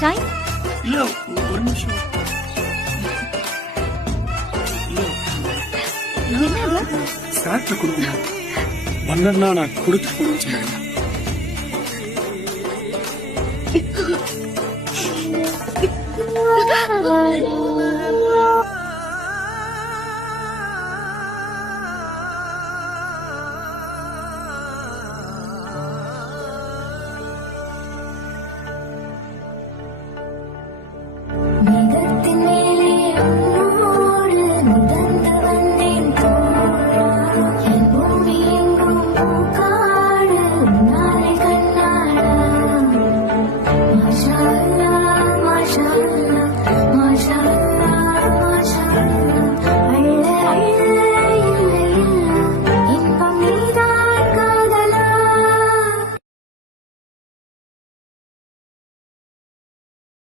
சாய் இல்ல ஒரு நிமிஷம். என்னங்க சாப்பிட்டு கொடுங்க. வந்தா நான் கொடுத்து போடுன்னு சொன்னேன். Mashallah, mashallah.